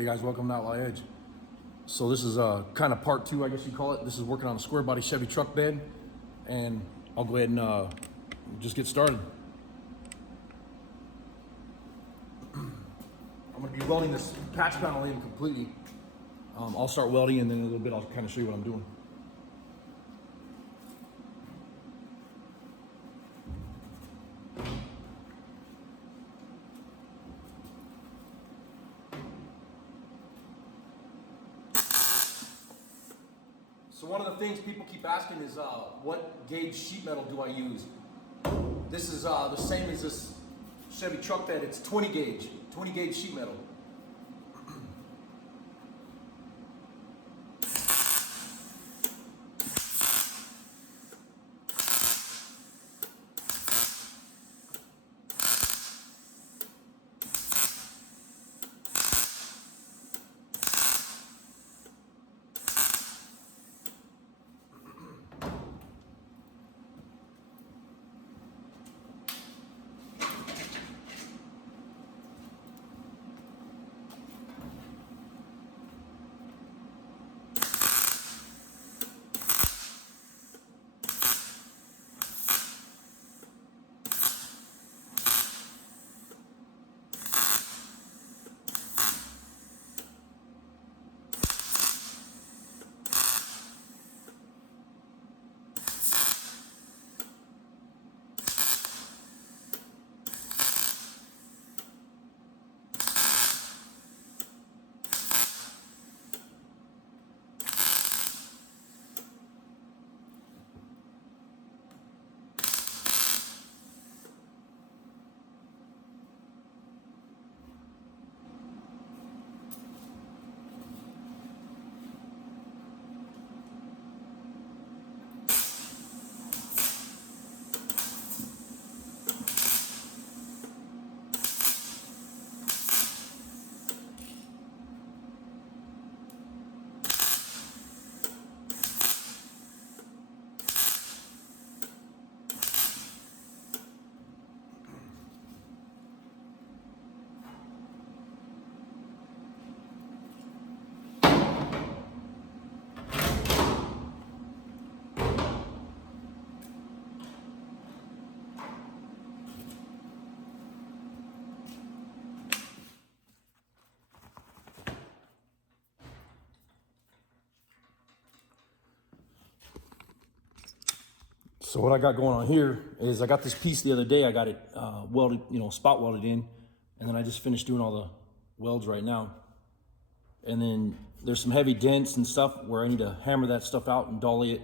Hey guys, welcome to Outlaw Edge. So this is kind of part two, I guess you call it. This is working on a square body Chevy truck bed, and I'll go ahead and just get started. I'm going to be welding this patch panel in completely. I'll start welding, and then in a little bit I'll kind of show you what I'm doing. So one of the things people keep asking is, what gauge sheet metal do I use? This is the same as this Chevy truck bed. It's 20 gauge sheet metal. So what I got going on here is I got this piece the other day. I got it welded, spot welded in, and then I just finished doing all the welds right now. And then there's some heavy dents and stuff where I need to hammer that stuff out and dolly it,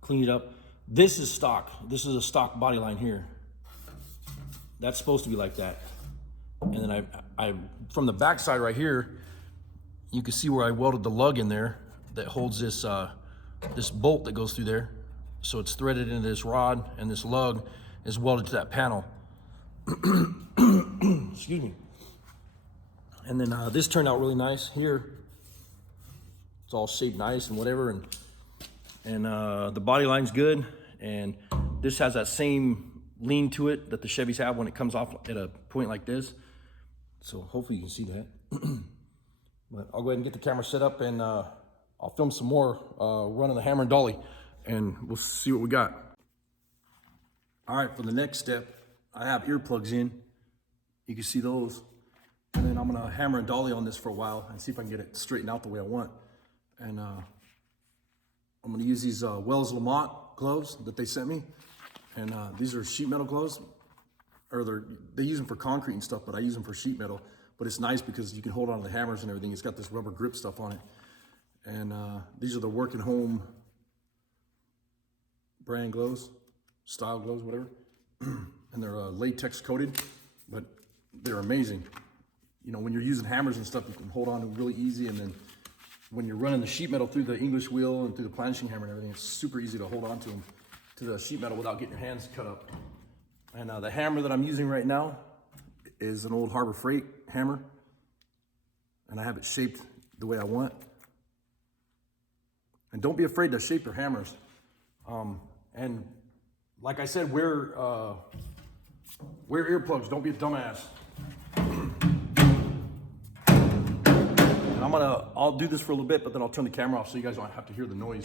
clean it up. This is stock. This is a stock body line here. That's supposed to be like that. And then I from the back side right here, you can see where I welded the lug in there that holds this this bolt that goes through there. So it's threaded into this rod, and this lug is welded to that panel. Excuse me. And then this turned out really nice here. It's all shaped nice and whatever, and the body line's good, and this has that same lean to it that the Chevys have when it comes off at a point like this. So hopefully you can see that. But I'll go ahead and get the camera set up, and I'll film some more running the hammer and dolly, and we'll see what we got. All right, for the next step, I have earplugs in. You can see those. And then I'm gonna hammer and dolly on this for a while and see if I can get it straightened out the way I want. And I'm gonna use these Wells Lamont gloves that they sent me. And these are sheet metal gloves, or they use them for concrete and stuff, but I use them for sheet metal. But it's nice because you can hold on to the hammers and everything. It's got this rubber grip stuff on it. And these are the Work at Home brand gloves, style gloves, whatever. And they're latex coated, but they're amazing. When you're using hammers and stuff, you can hold on to them really easy. And then when you're running the sheet metal through the English wheel and through the planishing hammer and everything, it's super easy to hold on to them, to the sheet metal, without getting your hands cut up. And the hammer that I'm using right now is an old Harbor Freight hammer. And I have it shaped the way I want. And don't be afraid to shape your hammers. And like I said, wear earplugs. Don't be a dumbass. And I'll do this for a little bit, but then I'll turn the camera off so you guys don't have to hear the noise.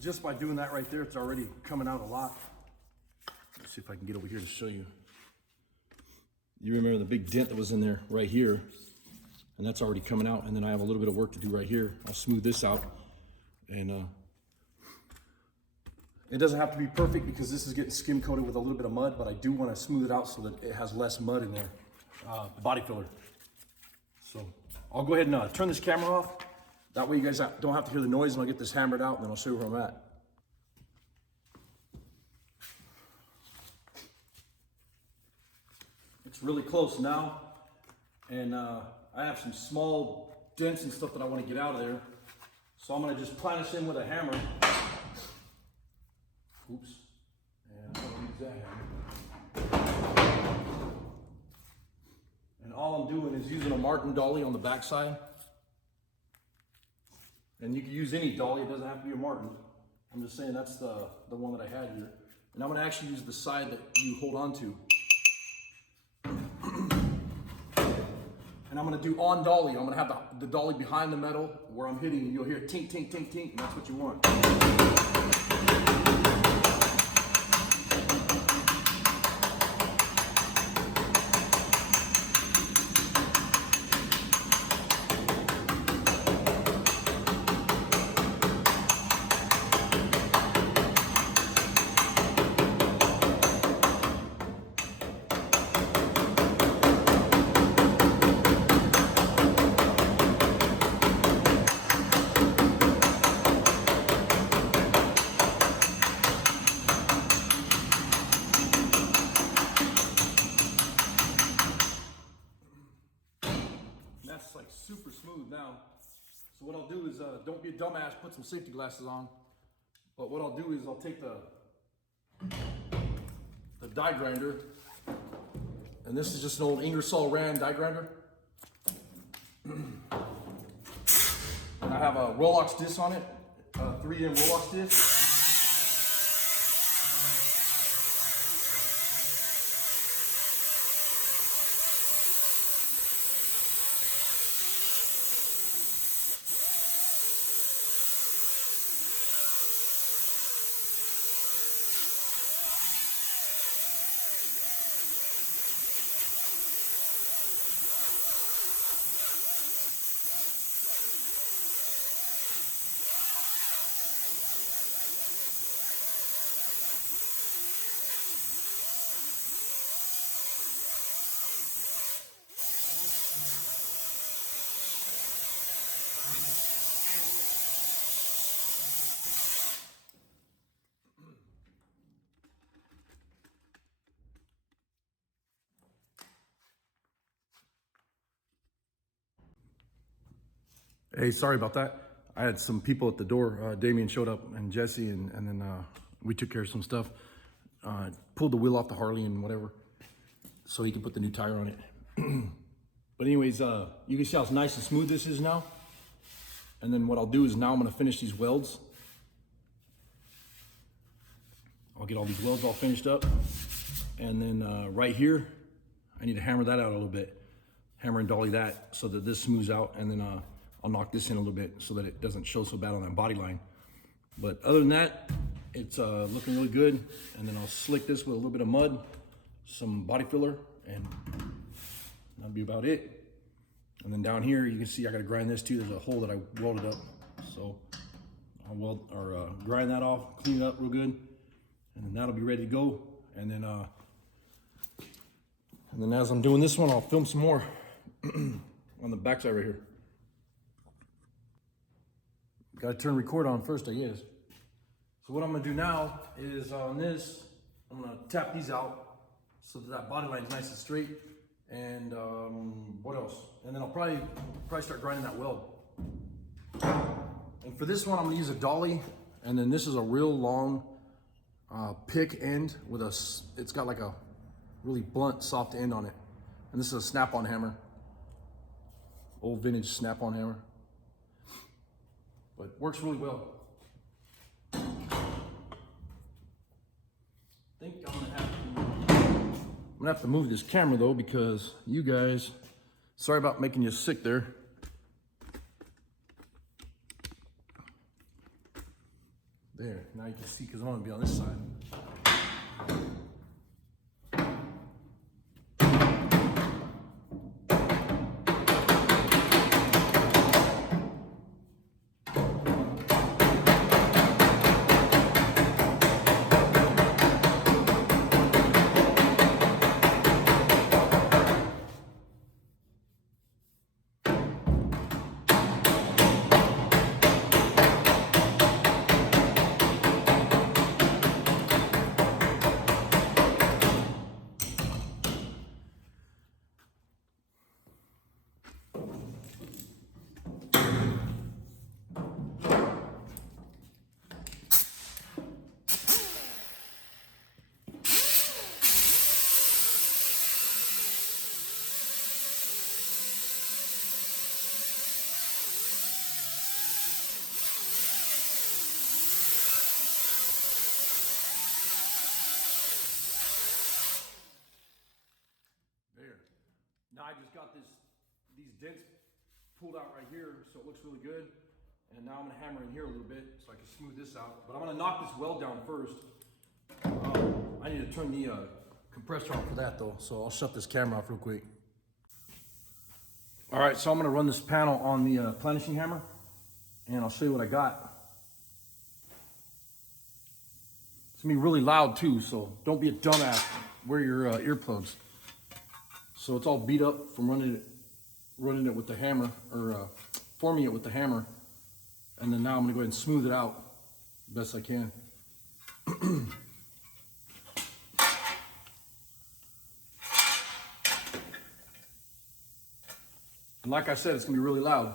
Just by doing that right there, it's already coming out a lot. Let's see if I can get over here to show you. You remember the big dent that was in there right here, and that's already coming out. And then I have a little bit of work to do right here. I'll smooth this out, and it doesn't have to be perfect because this is getting skim coated with a little bit of mud, but I do want to smooth it out so that it has less mud in there, the body filler. So I'll go ahead and turn this camera off. That way you guys don't have to hear the noise, and I'll get this hammered out, and then I'll show you where I'm at. It's really close now, and I have some small dents and stuff that I want to get out of there. So I'm going to just planish in with a hammer. Oops. And I'm going to use that hammer. And all I'm doing is using a Martin dolly on the back side. And you can use any dolly, it doesn't have to be a Martin. I'm just saying that's the one that I had here. And I'm gonna actually use the side that you hold on to. And I'm gonna do on dolly. I'm gonna have the dolly behind the metal where I'm hitting, and you'll hear tink, tink, tink, tink, and that's what you want. That's like super smooth now. So what I'll do is, don't be a dumbass, put some safety glasses on. But what I'll do is I'll take the die grinder, and this is just an old Ingersoll Rand die grinder. And I have a Rolex disc on it, 3M Rolex disc. Hey, sorry about that. I had some people at the door. Damien showed up, and Jesse, and then we took care of some stuff. Pulled the wheel off the Harley and whatever, so he could put the new tire on it. But anyways, you can see how nice and smooth this is now. And then what I'll do is now I'm gonna finish these welds. I'll get all these welds all finished up. And then right here, I need to hammer that out a little bit. Hammer and dolly that so that this smooths out, and then I'll knock this in a little bit so that it doesn't show so bad on that body line. But other than that, it's looking really good. And then I'll slick this with a little bit of mud, some body filler, and that'll be about it. And then down here, you can see I gotta grind this too. There's a hole that I welded up. So I'll grind that off, clean it up real good, and then that'll be ready to go. And then as I'm doing this one, I'll film some more on the backside right here. Gotta turn record on first, I guess. So what I'm gonna do now is on this, I'm gonna tap these out so that body line is nice and straight. And what else? And then I'll probably start grinding that weld. And for this one, I'm gonna use a dolly. And then this is a real long pick end with it's got like a really blunt, soft end on it. And this is a snap-on hammer. Old vintage snap-on hammer. But works really well. I think I'm gonna have to move this camera though, because you guys, sorry about making you sick there. There, now you can see because I'm gonna be on this side. There. Now I just got these dents pulled out right here, so it looks really good. And now I'm gonna hammer in here a little bit so I can smooth this out. But I'm gonna knock this weld down first. I need to turn the compressor on for that though, so I'll shut this camera off real quick. All right, so I'm gonna run this panel on the planishing hammer, and I'll show you what I got. It's gonna be really loud too, so don't be a dumbass. Wear your earplugs. So it's all beat up from running it with the hammer, or forming it with the hammer. And then now I'm gonna go ahead and smooth it out the best I can. And like I said, it's gonna be really loud.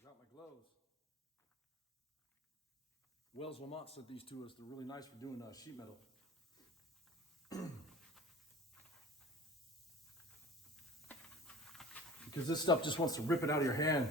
Forgot my gloves. Wells Lamont sent these to us. They're really nice for doing sheet metal. Because this stuff just wants to rip it out of your hand.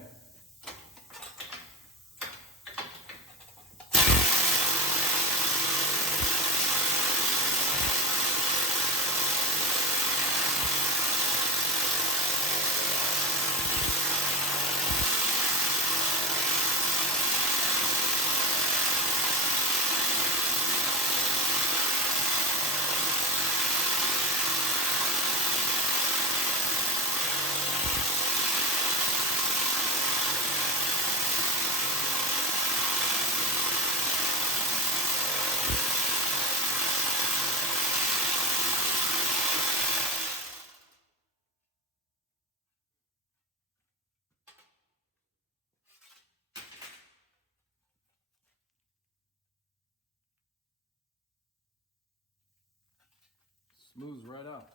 Smooths right out.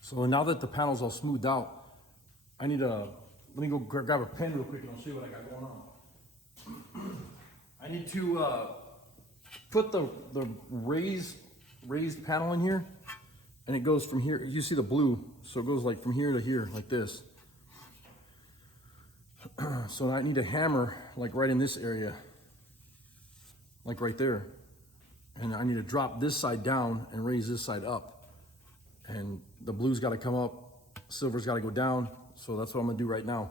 So now that the panel's all smoothed out, let me go grab a pen real quick and I'll show you what I got going on. I need to put the raised panel in here, and it goes from here. You see the blue, so it goes like from here to here, like this. So I need a hammer like right in this area, like right there. And I need to drop this side down and raise this side up. And the blue's got to come up, silver's got to go down. So that's what I'm gonna do right now.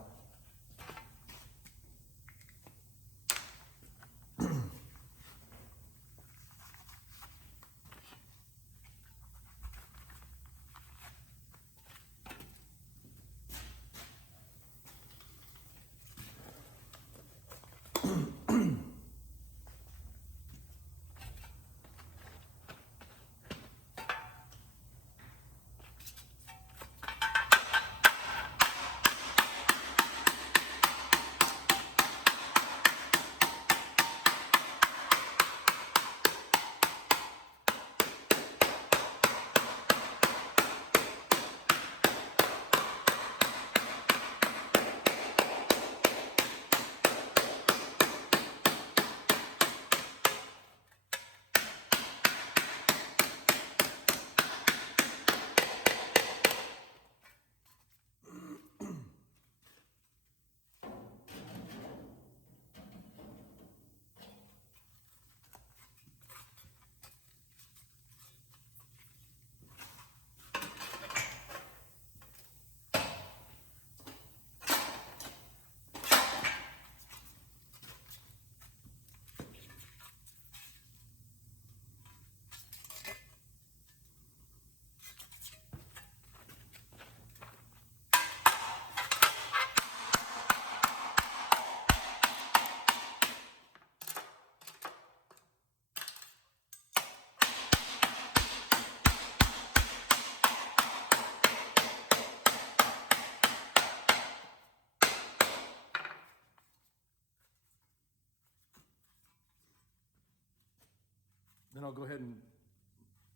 Then I'll go ahead and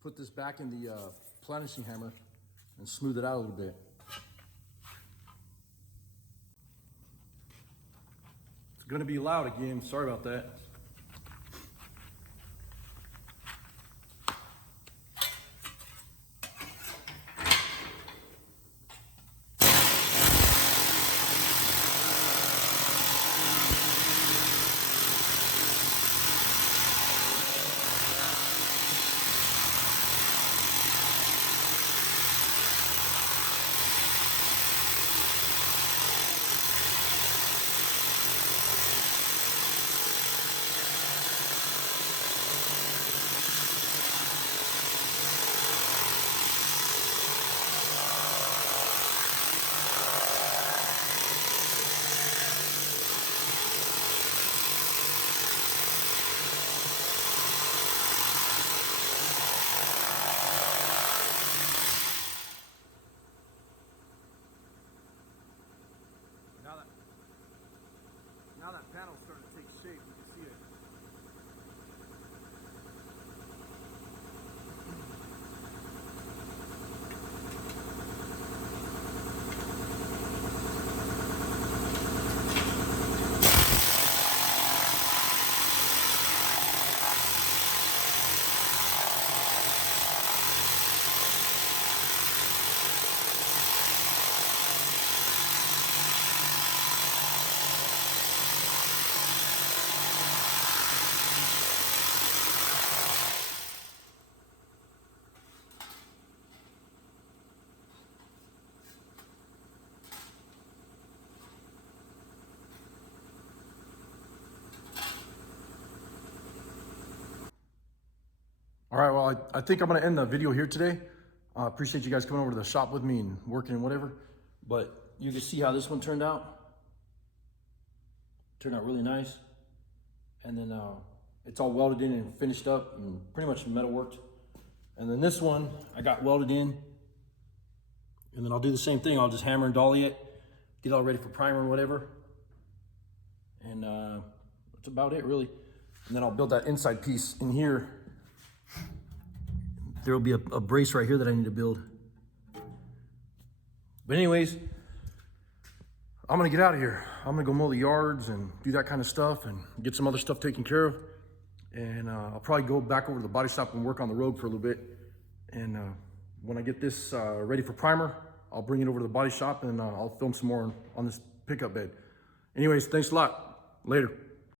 put this back in the planishing hammer and smooth it out a little bit. It's gonna be loud again, sorry about that. Now that panel's starting to take shape, you can see it. All right, well, I think I'm gonna end the video here today. I appreciate you guys coming over to the shop with me and working and whatever. But you can see how this one turned out. Turned out really nice. And then it's all welded in and finished up and pretty much metal worked. And then this one, I got welded in. And then I'll do the same thing. I'll just hammer and dolly it, get it all ready for primer and whatever. And that's about it, really. And then I'll build that inside piece in here. There will be a brace right here that I need to build. But anyways, I'm gonna get out of here. I'm gonna go mow the yards and do that kind of stuff and get some other stuff taken care of. And I'll probably go back over to the body shop and work on the road for a little bit. And when I get this ready for primer, I'll bring it over to the body shop and I'll film some more on this pickup bed. Anyways, thanks a lot. Later.